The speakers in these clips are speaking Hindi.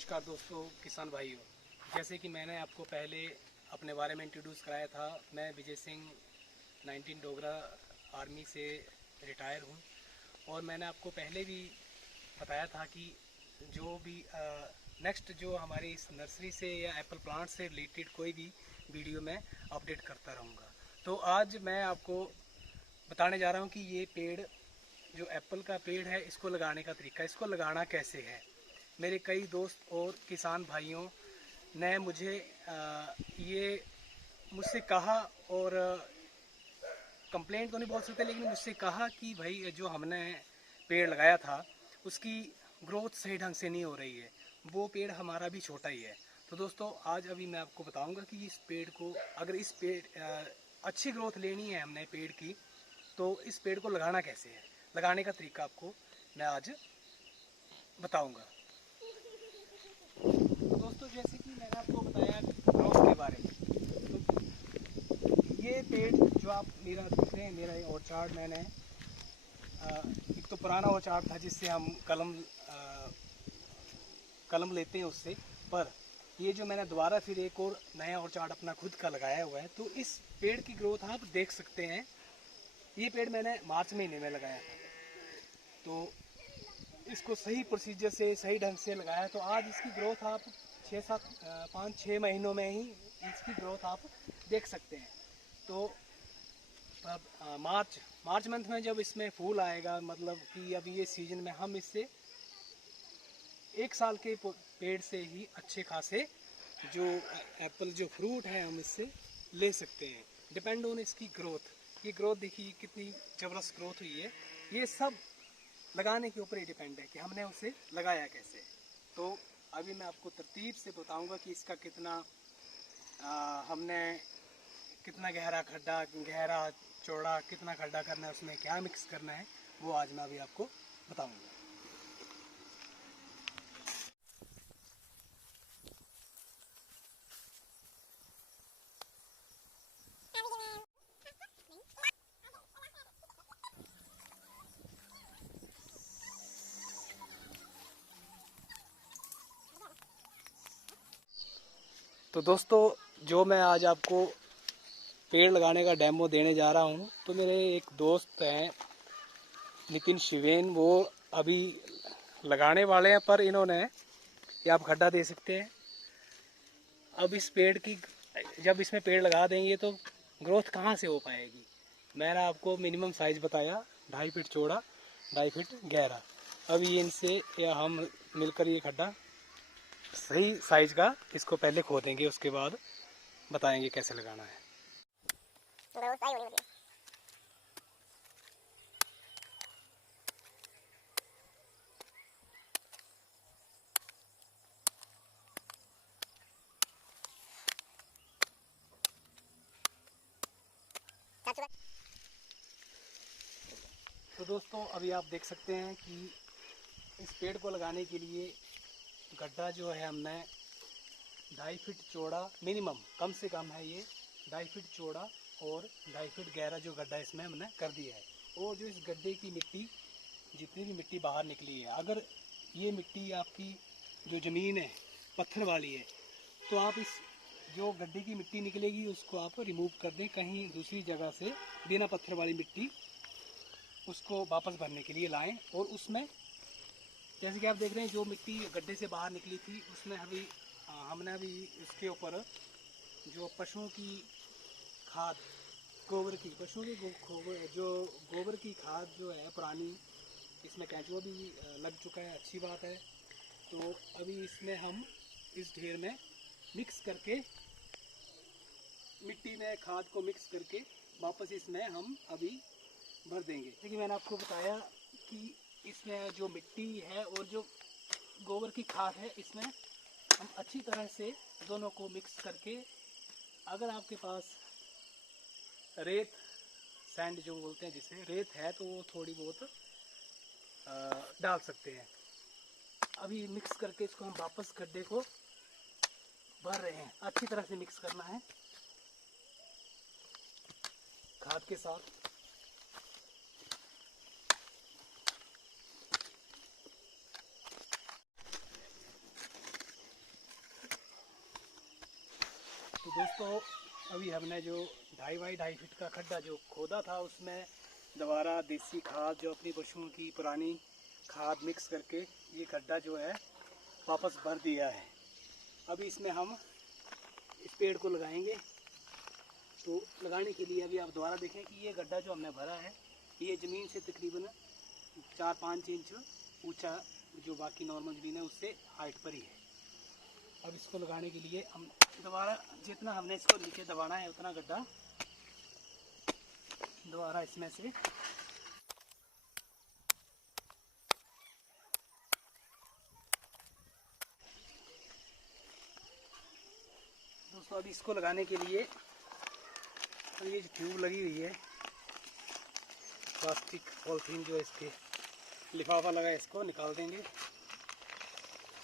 नमस्कार दोस्तों, किसान भाइयों। जैसे कि मैंने आपको पहले अपने बारे में इंट्रोड्यूस कराया था, मैं विजय सिंह 19 डोगरा आर्मी से रिटायर हूँ। और मैंने आपको पहले भी बताया था कि जो भी नेक्स्ट जो हमारी इस नर्सरी से या एप्पल प्लांट से रिलेटेड कोई भी वीडियो मैं अपडेट करता रहूँगा। तो आज मैं आपको बताने जा रहा हूँ कि ये पेड़ जो एप्पल का पेड़ है, इसको लगाने का तरीका, इसको लगाना कैसे है। मेरे कई दोस्त और किसान भाइयों ने ये मुझसे कहा, और कंप्लेंट तो नहीं बोल सकते, लेकिन मुझसे कहा कि भाई जो हमने पेड़ लगाया था उसकी ग्रोथ सही ढंग से नहीं हो रही है, वो पेड़ हमारा भी छोटा ही है। तो दोस्तों, आज अभी मैं आपको बताऊंगा कि इस पेड़ को, अगर इस पेड़ अच्छी ग्रोथ लेनी है हमने पेड़ की, तो इस पेड़ को लगाना कैसे है, लगाने का तरीका आपको मैं आज बताऊंगा। तो दोस्तों, जैसे कि मैंने आपको बताया ग्रोथ के बारे में, तो ये पेड़ जो आप मेरा देख रहे हैं, मेरा ये ऑर्चार्ड मैंने एक तो पुराना ऑर्चार्ड था जिससे हम कलम लेते हैं उससे, पर ये जो मैंने दोबारा फिर एक और नया ऑर्चार्ड अपना खुद का लगाया हुआ है, तो इस पेड़ की ग्रोथ आप देख सकते हैं। ये पेड़ मैंने मार्च महीने में लगाया था, तो इसको सही प्रोसीजर से सही ढंग से लगाया, तो आज इसकी ग्रोथ आप 5-6 महीनों में ही इसकी ग्रोथ आप देख सकते हैं। तो अब मार्च मंथ में जब इसमें फूल आएगा, मतलब कि अब ये सीजन में हम इससे 1 साल के पेड़ से ही अच्छे खासे जो एप्पल जो फ्रूट है हम इससे ले सकते हैं, डिपेंड ऑन इसकी ग्रोथ। ये ग्रोथ देखिए कितनी ज़बरदस्त ग्रोथ हुई है। ये सब लगाने के ऊपर ही डिपेंड है कि हमने उसे लगाया कैसे। तो अभी मैं आपको तरतीब से बताऊंगा कि इसका हमने कितना गहरा खड्डा, गहरा चौड़ा कितना खड्डा करना है, उसमें क्या मिक्स करना है, वो आज मैं अभी आपको बताऊंगा। तो दोस्तों, जो मैं आज आपको पेड़ लगाने का डेमो देने जा रहा हूँ, तो मेरे एक दोस्त हैं नितिन शिवेन, वो अभी लगाने वाले हैं, पर इन्होंने, ये आप खड्डा दे सकते हैं। अब इस पेड़ की, जब इसमें पेड़ लगा देंगे तो ग्रोथ कहाँ से हो पाएगी। मैंने आपको मिनिमम साइज़ बताया, 2.5 फीट चौड़ा, 2.5 फीट गहरा। अब ये इनसे या हम मिलकर ये खड्डा सही साइज का इसको पहले खोदेंगे, उसके बाद बताएंगे कैसे लगाना है। तो दोस्तों, अभी आप देख सकते हैं कि इस पेड़ को लगाने के लिए गड्ढा जो है हमने 2.5 फीट चौड़ा, मिनिमम कम से कम है ये 2.5 फीट चौड़ा और 2.5 फीट गहरा जो गड्ढा इसमें हमने कर दिया है। और जो इस गड्ढे की मिट्टी, जितनी भी मिट्टी बाहर निकली है, अगर ये मिट्टी आपकी जो ज़मीन है पत्थर वाली है, तो आप इस जो गड्ढे की मिट्टी निकलेगी उसको आप रिमूव कर दें, कहीं दूसरी जगह से बिना पत्थर वाली मिट्टी उसको वापस भरने के लिए लाएं। और उसमें जैसे कि आप देख रहे हैं, जो मिट्टी गड्ढे से बाहर निकली थी उसमें हमने अभी इसके ऊपर जो पशुओं की खाद, गोबर की, पशुओं की जो गोबर की खाद जो है पुरानी, इसमें केंचुआ भी लग चुका है, अच्छी बात है। तो अभी इसमें हम इस ढेर में मिक्स करके, मिट्टी में खाद को मिक्स करके वापस इसमें हम अभी भर देंगे। जैसे कि मैंने आपको बताया कि इसमें जो मिट्टी है और जो गोबर की खाद है, इसमें हम अच्छी तरह से दोनों को मिक्स करके, अगर आपके पास रेत, सैंड जो बोलते हैं जिसे, रेत है, तो वो थोड़ी बहुत डाल सकते हैं। अभी मिक्स करके इसको हम वापस गड्ढे को भर रहे हैं। अच्छी तरह से मिक्स करना है खाद के साथ। तो दोस्तों अभी हमने जो 2.5 फीट का खड्डा जो खोदा था उसमें दोबारा देसी खाद जो अपनी पशुओं की पुरानी खाद मिक्स करके ये खड्डा जो है वापस भर दिया है। अभी इसमें हम इस पेड़ को लगाएंगे। तो लगाने के लिए अभी आप दोबारा देखें कि ये गड्ढा जो हमने भरा है ये ज़मीन से तकरीबन 4-5 इंच ऊंचा, जो बाकी नॉर्मल ज़मीन है उससे हाइट पर ही है। अब इसको लगाने के लिए हम दोबारा जितना हमने इसको नीचे दबाना है उतना गड्ढा दोबारा इसमें से दोस्तों अभी इसको लगाने के लिए ये जो ट्यूब लगी हुई है प्लास्टिक पॉलीथीन जो इसके लिफाफा लगा है इसको निकाल देंगे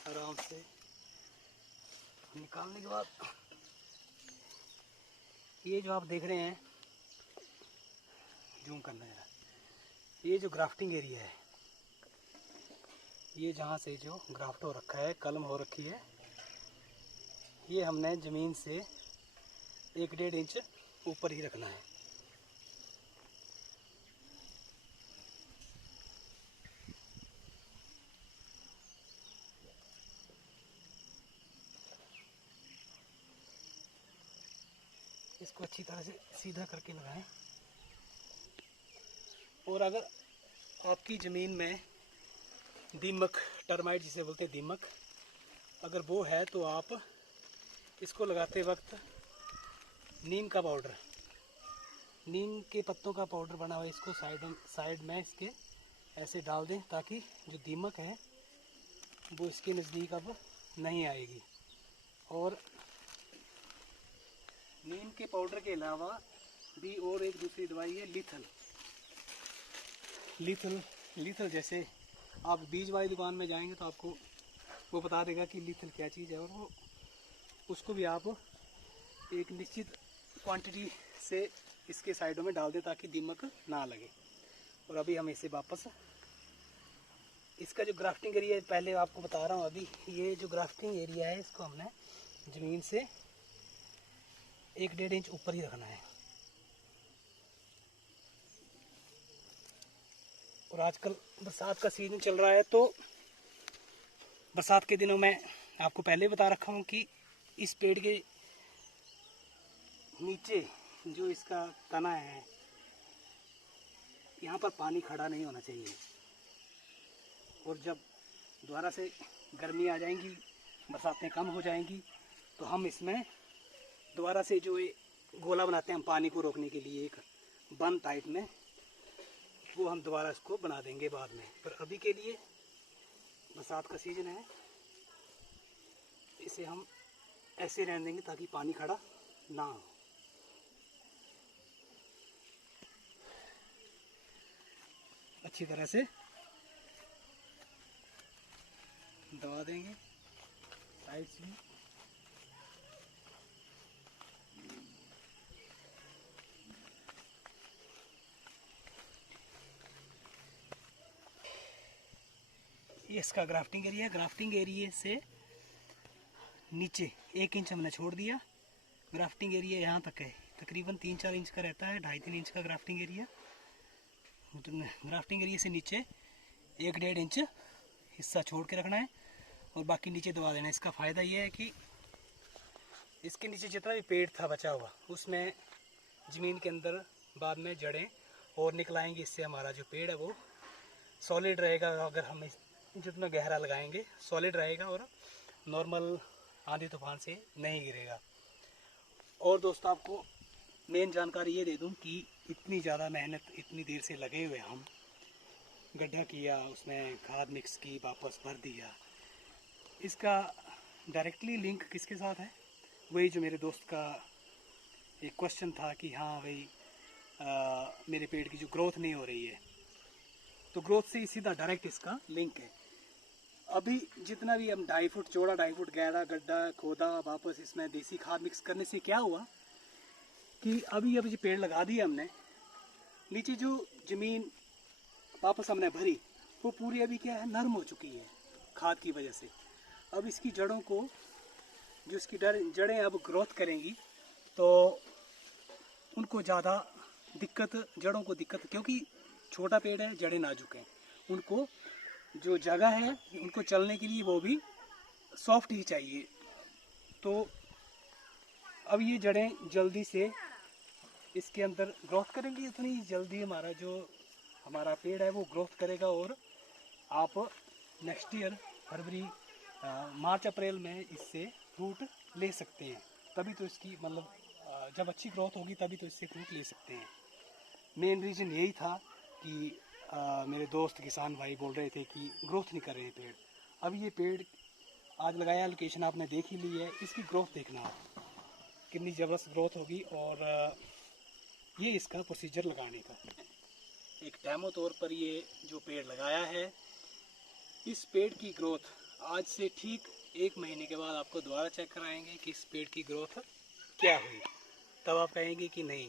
आराम से। निकालने के बाद ये जो आप देख रहे हैं, जूम करना है, ये जो ग्राफ्टिंग एरिया है, ये जहाँ से जो ग्राफ्ट हो रखा है, कलम हो रखी है, ये हमने ज़मीन से 1-1.5 इंच ऊपर ही रखना है। इसको अच्छी तरह से सीधा करके लगाएं। और अगर आपकी ज़मीन में दीमक, टर्माइट जिसे बोलते हैं दीमक, अगर वो है तो आप इसको लगाते वक्त नीम का पाउडर, नीम के पत्तों का पाउडर बना हुआ है, इसको साइड में इसके ऐसे डाल दें ताकि जो दीमक है वो इसके नज़दीक अब नहीं आएगी। और नीम के पाउडर के अलावा भी और एक दूसरी दवाई है लीथल जैसे आप बीज वाली दुकान में जाएंगे तो आपको वो बता देगा कि लीथल क्या चीज़ है, और वो उसको भी आप एक निश्चित क्वांटिटी से इसके साइडों में डाल दें ताकि दीमक ना लगे। और अभी हम इसे वापस इसका जो ग्राफ्टिंग एरिया है, पहले आपको बता रहा हूँ, अभी ये जो ग्राफ्टिंग एरिया है इसको हमने ज़मीन से 1-1.5 इंच ऊपर ही रखना है। और आजकल बरसात का सीज़न चल रहा है, तो बरसात के दिनों में आपको पहले बता रखा हूँ कि इस पेड़ के नीचे जो इसका तना है यहाँ पर पानी खड़ा नहीं होना चाहिए। और जब दोबारा से गर्मी आ जाएंगी, बरसातें कम हो जाएंगी, तो हम इसमें दोबारा से जो ये गोला बनाते हैं हम पानी को रोकने के लिए एक बंद टाइप में, वो हम दोबारा इसको बना देंगे बाद में। पर अभी के लिए बरसात का सीज़न है, इसे हम ऐसे रहने देंगे ताकि पानी खड़ा ना हो। अच्छी तरह से दबा देंगे साइड से। ये इसका ग्राफ्टिंग एरिया से नीचे 1 इंच हमने छोड़ दिया। ग्राफ्टिंग एरिया यहाँ तक है, तकरीबन 3-4 इंच का रहता है, 2.5-3 इंच का ग्राफ्टिंग एरिया। ग्राफ्टिंग एरिया से नीचे 1-1.5 इंच हिस्सा छोड़ के रखना है और बाकी नीचे दबा देना है। इसका फ़ायदा ये है कि इसके नीचे जितना भी पेड़ था बचा हुआ, उसमें ज़मीन के अंदर बाद में जड़ें और निकल आएंगी। इससे हमारा जो पेड़ है वो सॉलिड रहेगा। अगर हम जितना गहरा लगाएंगे सॉलिड रहेगा और नॉर्मल आंधी तूफान से नहीं गिरेगा। और दोस्तों आपको मेन जानकारी ये दे दूं कि इतनी ज़्यादा मेहनत इतनी देर से लगे हुए हम, गड्ढा किया, उसमें खाद मिक्स की, वापस भर दिया, इसका डायरेक्टली लिंक किसके साथ है? वही जो मेरे दोस्त का एक क्वेश्चन था कि हाँ भाई मेरे पेड़ की जो ग्रोथ नहीं हो रही है, तो ग्रोथ से ही सीधा डायरेक्ट इसका लिंक है। अभी जितना भी हम 2.5 फुट चौड़ा 2.5 फुट गहरा गड्ढा खोदा, वापस इसमें देसी खाद मिक्स करने से क्या हुआ कि अभी जो पेड़ लगा दिए हमने, नीचे जो ज़मीन वापस हमने भरी वो पूरी अभी क्या है, नरम हो चुकी है खाद की वजह से। अब इसकी जड़ों को जो इसकी जड़ें अब ग्रोथ करेंगी तो उनको ज़्यादा दिक्कत, जड़ों को दिक्कत, क्योंकि छोटा पेड़ है, जड़ें नाजुक हैं, उनको जो जगह है उनको चलने के लिए वो भी सॉफ्ट ही चाहिए। तो अब ये जड़ें जल्दी से इसके अंदर ग्रोथ करेंगी, इतनी जल्दी हमारा पेड़ है वो ग्रोथ करेगा। और आप नेक्स्ट ईयर फरवरी मार्च अप्रैल में इससे फ्रूट ले सकते हैं। तभी तो इसकी मतलब जब अच्छी ग्रोथ होगी तभी तो इससे फ्रूट ले सकते हैं। मेन रीज़न यही था कि मेरे दोस्त किसान भाई बोल रहे थे कि ग्रोथ नहीं कर रहे हैं पेड़। अब ये पेड़ आज लगाया, लोकेशन आपने देख ही ली है, इसकी ग्रोथ देखना आप कितनी ज़बरदस्त ग्रोथ होगी। और ये इसका प्रोसीजर लगाने का एक डेमो तौर पर ये जो पेड़ लगाया है, इस पेड़ की ग्रोथ आज से ठीक 1 महीने के बाद आपको दोबारा चेक कराएंगे कि इस पेड़ की ग्रोथ क्या हुई। तब आप कहेंगे कि नहीं,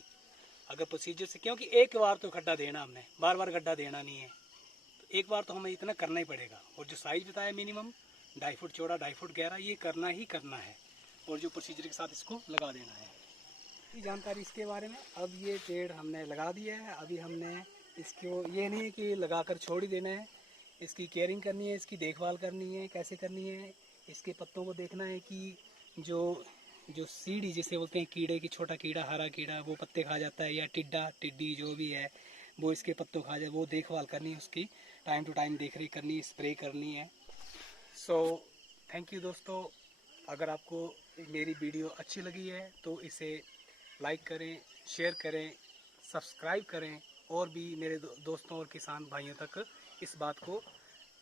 अगर प्रोसीजर से, क्योंकि एक बार तो गड्ढा देना, हमने बार बार गड्ढा देना नहीं है, तो एक बार तो हमें इतना करना ही पड़ेगा। और जो साइज बताया मिनिमम 2.5 फुट चौड़ा 2.5 फुट गहरा, ये करना ही करना है। और जो प्रोसीजर के साथ इसको लगा देना है, ये जानकारी इसके बारे में। अब ये पेड़ हमने लगा दिया है, अभी हमने इसको ये नहीं है कि लगा कर छोड़ ही देना है, इसकी केयरिंग करनी है, इसकी देखभाल करनी है। कैसे करनी है, इसके पत्तों को देखना है कि जो सीढ़ी जिसे बोलते हैं, कीड़े की, छोटा कीड़ा, हरा कीड़ा, वो पत्ते खा जाता है, या टिड्डी जो भी है वो इसके पत्तों खा जाए, वो देखभाल करनी है, उसकी टाइम टू टाइम देख रेख करनी है, स्प्रे करनी है। सो थैंक यू दोस्तों, अगर आपको मेरी वीडियो अच्छी लगी है तो इसे लाइक करें, शेयर करें, सब्सक्राइब करें, और भी मेरे दोस्तों और किसान भाइयों तक इस बात को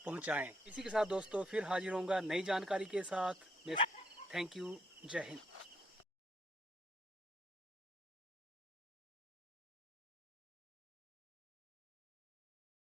पहुंचाएं। इसी के साथ दोस्तों फिर हाजिर होऊंगा नई जानकारी के साथ। थैंक यू, जय हिंद।